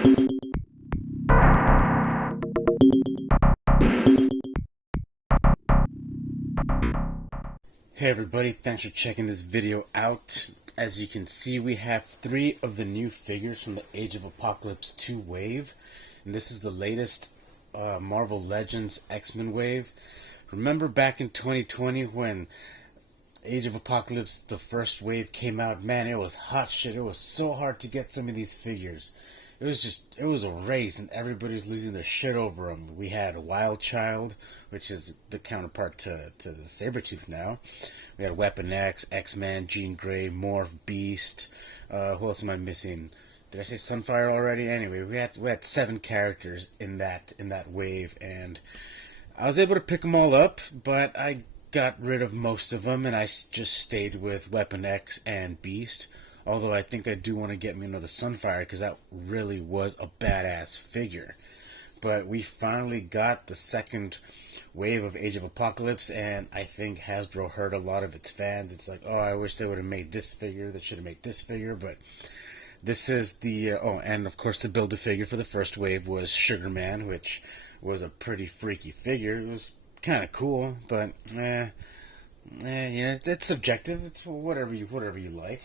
Hey everybody, thanks for checking this video out. As you can see, we have 3 of the new figures from the Age of Apocalypse 2 wave. And this is the latest Marvel Legends X-Men wave. Remember back in 2020 when Age of Apocalypse, the first wave, came out? Man, it was hot shit. It was so hard to get some of these figures. It was a race, and everybody's losing their shit over them. We had Wild Child, which is the counterpart to the Sabretooth now. We had Weapon X, X-Man, Jean Grey, Morph, Beast. Who else am I missing? Did I say Sunfire already? Anyway, we had 7 characters in that wave, and I was able to pick them all up, but I got rid of most of them, and I just stayed with Weapon X and Beast. Although I think I do want to get me another Sunfire, because that really was a badass figure. But we finally got the second wave of Age of Apocalypse, and I think Hasbro hurt a lot of its fans. It's like, oh, I wish they would have made this figure. They should have made this figure. But this is the... oh, and of course the Build-A-Figure for the first wave was Sugar Man, which was a pretty freaky figure. It was kind of cool, but it's subjective. It's whatever you like.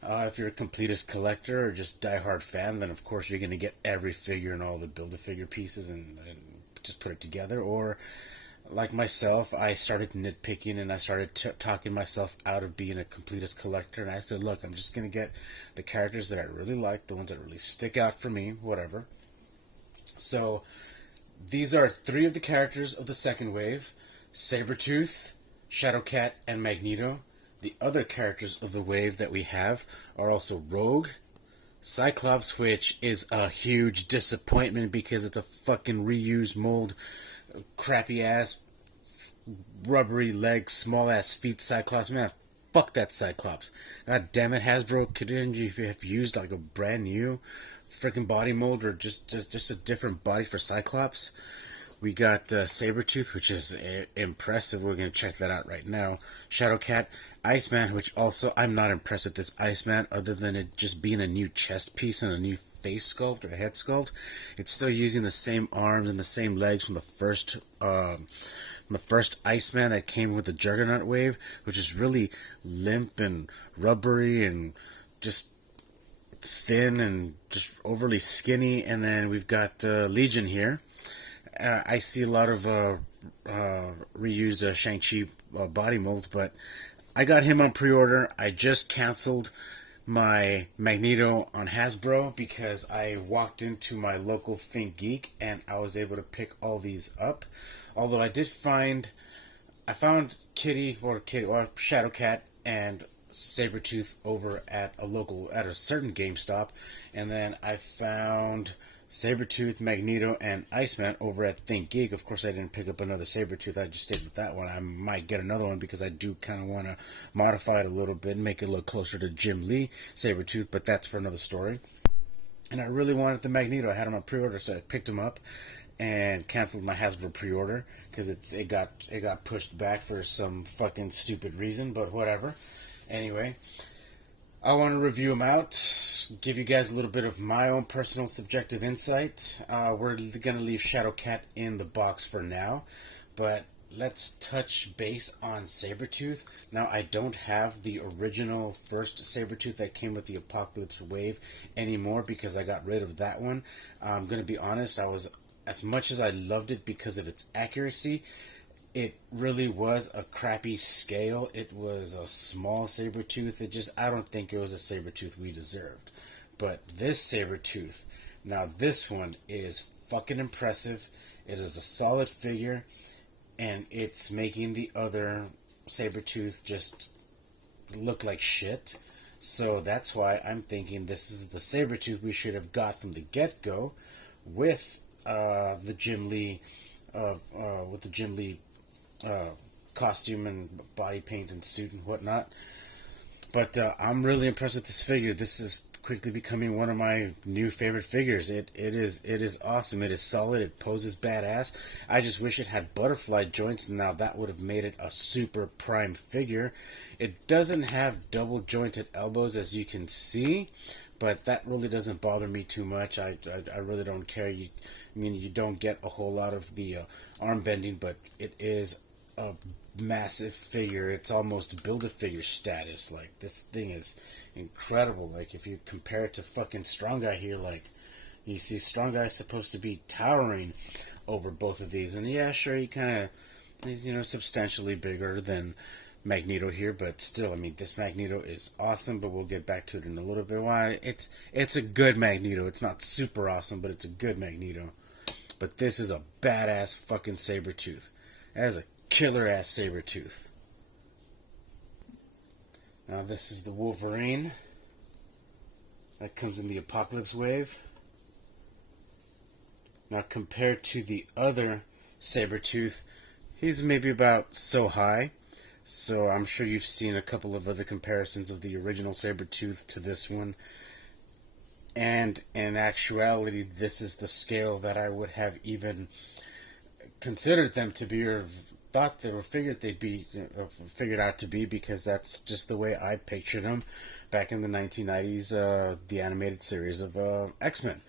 If you're a completist collector or just die-hard fan, then of course you're going to get every figure and all the Build-A-Figure pieces and just put it together. Or, like myself, I started nitpicking and I started talking myself out of being a completist collector. And I said, look, I'm just going to get the characters that I really like, the ones that really stick out for me, whatever. So, these are 3 of the characters of the second wave: Sabretooth, Shadowcat, and Magneto. The other characters of the wave that we have are also Rogue, Cyclops, which is a huge disappointment because it's a fucking reused mold, crappy ass, rubbery legs, small ass feet Cyclops. Man, fuck that Cyclops. God damn it, Hasbro, couldn't you have used like a brand new freaking body mold or just a different body for Cyclops? We got Sabretooth, which is impressive. We're going to check that out right now. Shadowcat, Iceman, which also, I'm not impressed with this Iceman, other than it just being a new chest piece and a new face sculpt or head sculpt. It's still using the same arms and the same legs from the first Iceman that came with the Juggernaut wave, which is really limp and rubbery and just thin and just overly skinny. And then we've got Legion here. I see a lot of reused Shang-Chi body molds, but I got him on pre-order. I just canceled my Magneto on Hasbro because I walked into my local Think Geek and I was able to pick all these up. Although I found Kitty or Shadowcat and Sabretooth over at a certain GameStop, and then I found Sabretooth, Magneto, and Iceman over at Think Geek. Of course, I didn't pick up another Sabretooth. I just stayed with that one. I might get another one because I do kind of want to modify it a little bit and make it look closer to Jim Lee Sabretooth, but that's for another story. And I really wanted the Magneto. I had him on pre-order, so I picked him up and canceled my Hasbro pre-order because it got pushed back for some fucking stupid reason, but whatever. Anyway, I want to review them out, give you guys a little bit of my own personal subjective insight. We're going to leave Shadowcat in the box for now, but let's touch base on Sabretooth. Now, I don't have the original first Sabretooth that came with the Apocalypse Wave anymore because I got rid of that one. I'm going to be honest, as much as I loved it because of its accuracy, it really was a crappy scale. It was a small Sabretooth. I don't think it was a Sabretooth we deserved. But this Sabretooth, now this one is fucking impressive. It is a solid figure, and it's making the other Sabretooth just look like shit. So that's why I'm thinking this is the Sabretooth we should have got from the get-go with the Jim Lee costume and body paint and suit and whatnot. But I'm really impressed with this figure. This is quickly becoming one of my new favorite figures. It is awesome. It is solid. It poses badass. I just wish it had butterfly joints. Now that would have made it a super prime figure. It doesn't have double jointed elbows, as you can see, but that really doesn't bother me too much. I really don't care. I mean, you don't get a whole lot of the arm bending, but it is a massive figure. It's almost Build-A-Figure status. Like, this thing is incredible. Like, if you compare it to fucking Strong Guy here, like, you see Strong Guy is supposed to be towering over both of these. And yeah, sure, he kind of, you know, substantially bigger than Magneto here, but still, I mean, this Magneto is awesome, but we'll get back to it in a little bit. Why? It's a good Magneto. It's not super awesome, but it's a good Magneto. But this is a badass fucking Sabretooth. That is a killer-ass Sabretooth. Now, this is the Wolverine. That comes in the Apocalypse Wave. Now, compared to the other Sabretooth, he's maybe about so high. So I'm sure you've seen a couple of other comparisons of the original Sabretooth to this one. And in actuality, this is the scale that I would have even considered them to be, or thought they were figured they'd be, figured out to be, because that's just the way I pictured them back in the 1990s, the animated series of X-Men.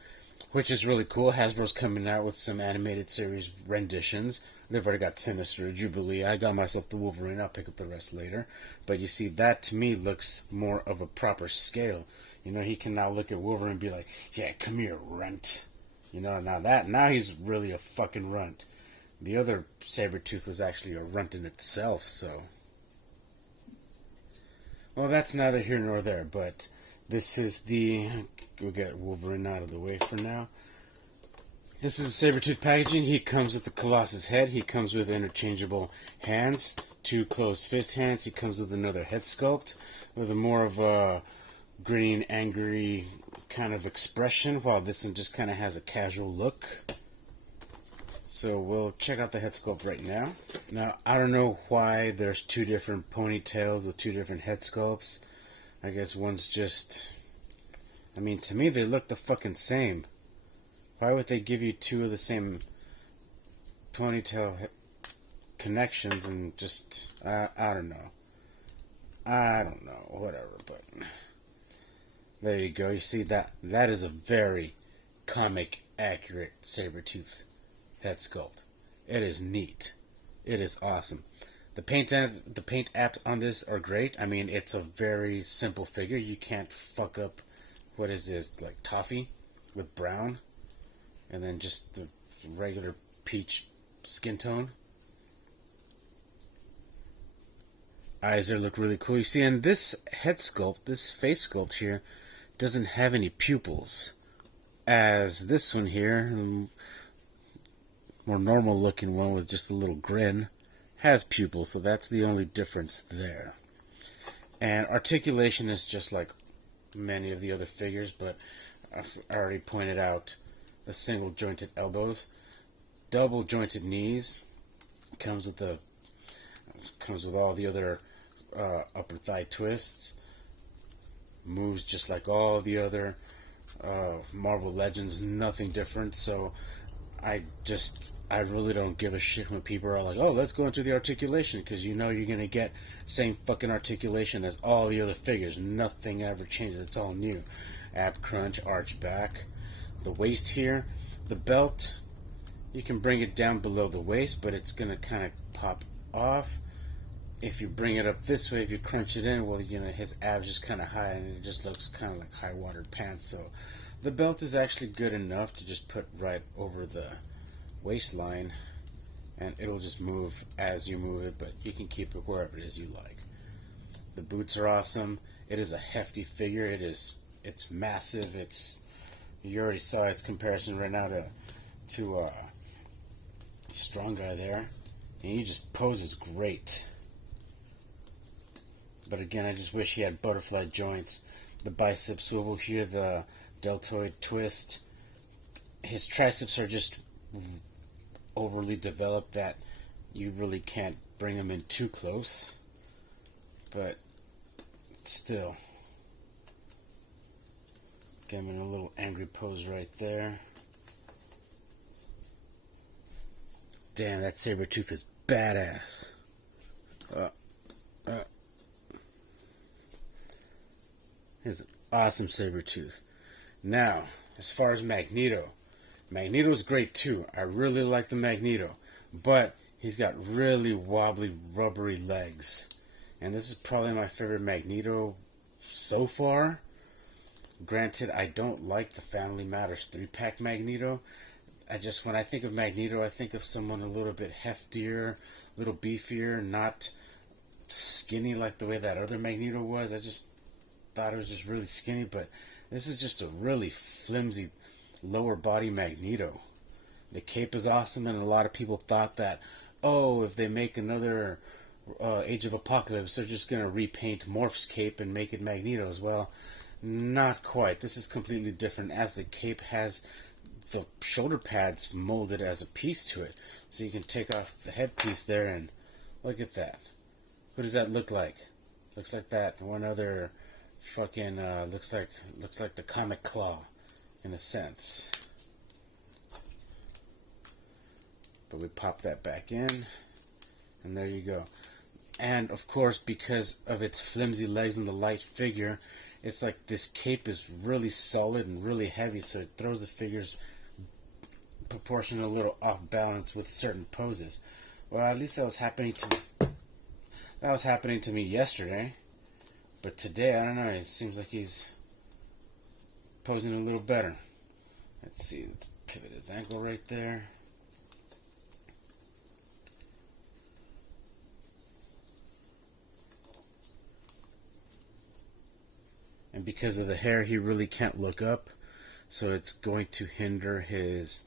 Which is really cool. Hasbro's coming out with some animated series renditions. They've already got Sinister, Jubilee. I got myself the Wolverine. I'll pick up the rest later. But you see, that to me looks more of a proper scale. You know, he can now look at Wolverine and be like, yeah, come here, runt. You know, now he's really a fucking runt. The other Sabretooth was actually a runt in itself, so. Well, that's neither here nor there, but this is the... We'll get Wolverine out of the way for now. This is Sabretooth packaging. He comes with the Colossus head. He comes with interchangeable hands, 2 closed fist hands. He comes with another head sculpt with a more of a grinning, angry kind of expression, while this one just kind of has a casual look. So we'll check out the head sculpt right now. Now, I don't know why there's 2 different ponytails with 2 different head sculpts. I guess one's just... I mean, to me, they look the fucking same. Why would they give you 2 of the same ponytail connections and just... I don't know. I don't know. Whatever, but... There you go. You see, that is a very comic-accurate Sabretooth head sculpt. It is neat. It is awesome. The paint apps on this are great. I mean, it's a very simple figure. You can't fuck up... What is this, like toffee with brown, and then just the regular peach skin tone. Eyes there look really cool. You see, and this head sculpt, this face sculpt here, doesn't have any pupils, as this one here, the more normal looking one with just a little grin, has pupils. So that's the only difference there. And articulation is just like many of the other figures, but I've already pointed out the single jointed elbows, double jointed knees. Comes with all the other upper thigh twists. Moves just like all the other Marvel Legends, nothing different. So I really don't give a shit when people are like, oh, let's go into the articulation, because you know you're going to get same fucking articulation as all the other figures. Nothing ever changes. It's all new. Ab crunch, arch back. The waist here, the belt, you can bring it down below the waist, but it's going to kind of pop off. If you bring it up this way, if you crunch it in, well, you know, his abs just kind of high, and it just looks kind of like high-water pants. So the belt is actually good enough to just put right over the waistline, and it'll just move as you move it, but you can keep it wherever it is you like. The boots are awesome. It is a hefty figure. It's massive. You already saw its comparison right now to Strong Guy there, and he just poses great. But again, I just wish he had butterfly joints. The bicep swivel here, the deltoid twist. His triceps are just overly developed that you really can't bring him in too close. But still. Get him in a little angry pose right there. Damn, that Sabretooth is badass. Here's Awesome Sabretooth. Now, as far as Magneto, Magneto's great too. I really like the Magneto, but he's got really wobbly, rubbery legs. And this is probably my favorite Magneto so far. Granted, I don't like the Family Matters 3-pack Magneto. When I think of Magneto, I think of someone a little bit heftier, a little beefier, not skinny like the way that other Magneto was. I just thought it was just really skinny, but this is just a really flimsy lower body Magneto. The cape is awesome, and a lot of people thought that, oh, if they make another Age of Apocalypse, they're just going to repaint Morph's cape and make it Magneto's. Well, not quite. This is completely different, as the cape has the shoulder pads molded as a piece to it. So you can take off the headpiece there, and look at that. What does that look like? Looks like that one other fucking looks like the Comic Claw in a sense. But we pop that back in, and there you go. And of course, because of its flimsy legs and the light figure, it's like this cape is really solid and really heavy, so it throws the figure's proportion a little off balance with certain poses. Well, at least that was happening to me yesterday. But today, I don't know, it seems like he's posing a little better. Let's see, let's pivot his ankle right there. And because of the hair, he really can't look up, so it's going to hinder his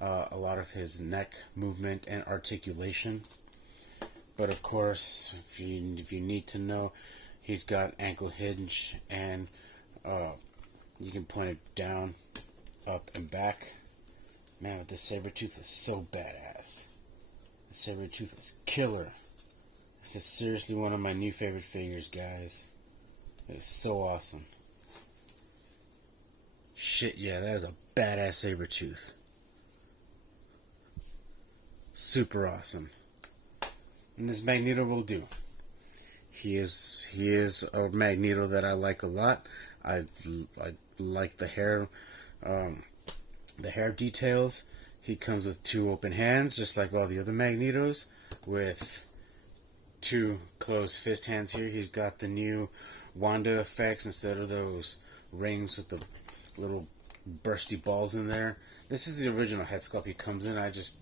a lot of his neck movement and articulation. But of course, if you need to know, he's got ankle hinge, and you can point it down, up, and back. Man, this Sabretooth is so badass. The Sabretooth is killer. This is seriously one of my new favorite figures, guys. It is so awesome. Shit, yeah, that is a badass Sabretooth. Super awesome. And this Magneto will do. He is a Magneto that I like a lot. I like the hair details. He comes with 2 open hands, just like all the other Magnetos, with 2 closed fist hands here. He's got the new Wanda effects instead of those rings with the little bursty balls in there. This is the original head sculpt he comes in. I just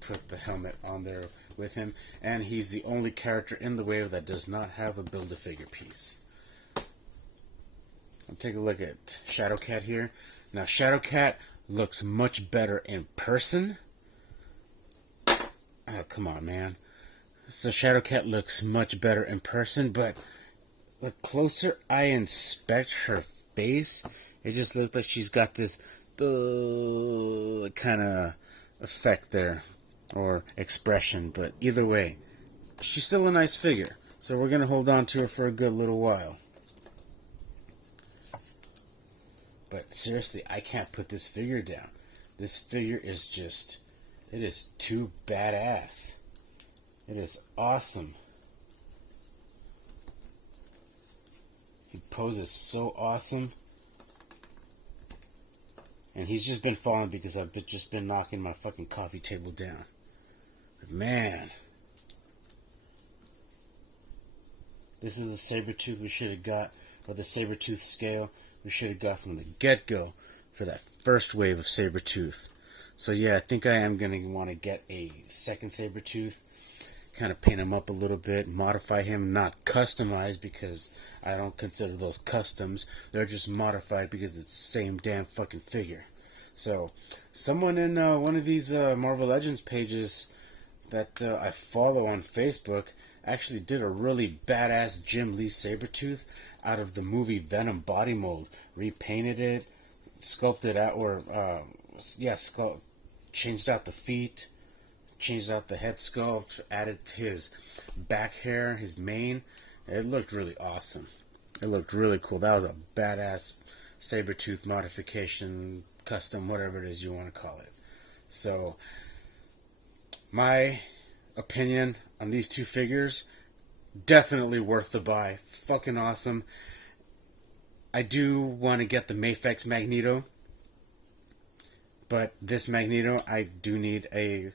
put the helmet on there with him, and he's the only character in the wave that does not have a Build-A-Figure piece. I'll take a look at Shadowcat here. Now, Shadowcat looks much better in person. Oh, come on, man. So Shadowcat looks much better in person, but the closer I inspect her face, it just looks like she's got this kind of effect there, or expression. But either way, she's still a nice figure, so we're going to hold on to her for a good little while. But seriously, I can't put this figure down. This figure is just, it is too badass. It is awesome. He poses so awesome. And he's just been falling because I've just been knocking my fucking coffee table down. But man, this is the Sabretooth we should have got, or the Sabretooth scale we should have got from the get-go for that first wave of Sabretooth. So yeah, I think I am going to want to get a second Sabretooth, kind of paint him up a little bit, modify him, not customize, because I don't consider those customs. They're just modified because it's the same damn fucking figure. So someone in one of these Marvel Legends pages that I follow on Facebook actually did a really badass Jim Lee Sabretooth out of the movie Venom body mold. Repainted it, sculpted out, or changed out the feet, changed out the head sculpt, added his back hair, his mane. It looked really awesome. It looked really cool. That was a badass Sabretooth modification, custom, whatever it is you want to call it. So, my opinion on these 2 figures, definitely worth the buy. Fucking awesome. I do want to get the mafex Magneto, but this Magneto, I do need a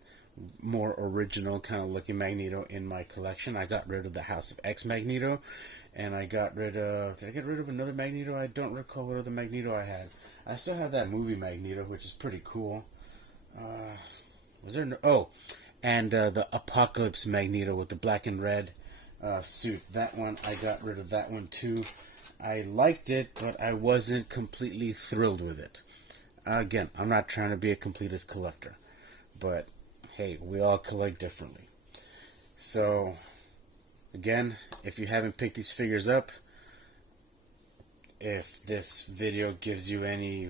more original kind of looking Magneto in my collection. I got rid of the House of X Magneto, and I got rid of... Did I get rid of another Magneto? I don't recall what other Magneto I had. I still have that movie Magneto, which is pretty cool. Was there no... Oh, and the Apocalypse Magneto with the black and red suit. That one, I got rid of that one too. I liked it, but I wasn't completely thrilled with it. Again, I'm not trying to be a completist collector, but hey, we all collect differently. So, again, if you haven't picked these figures up, if this video gives you any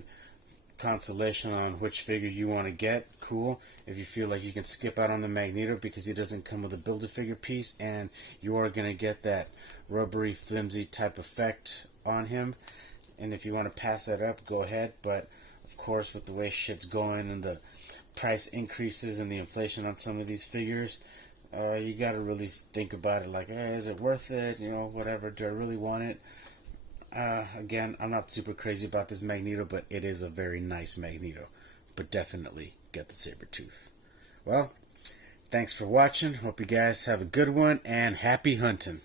consolation on which figure you want to get, cool. If you feel like you can skip out on the Magneto because he doesn't come with a Build-A-Figure piece and you are going to get that rubbery, flimsy type effect on him, and if you want to pass that up, go ahead. But of course, with the way shit's going and the price increases and the inflation on some of these figures, you got to really think about it, like, hey, is it worth it? You know, whatever. Do I really want it? Again, I'm not super crazy about this Magneto, but it is a very nice Magneto. But definitely get the Sabretooth. Well, thanks for watching. Hope you guys have a good one, and happy hunting.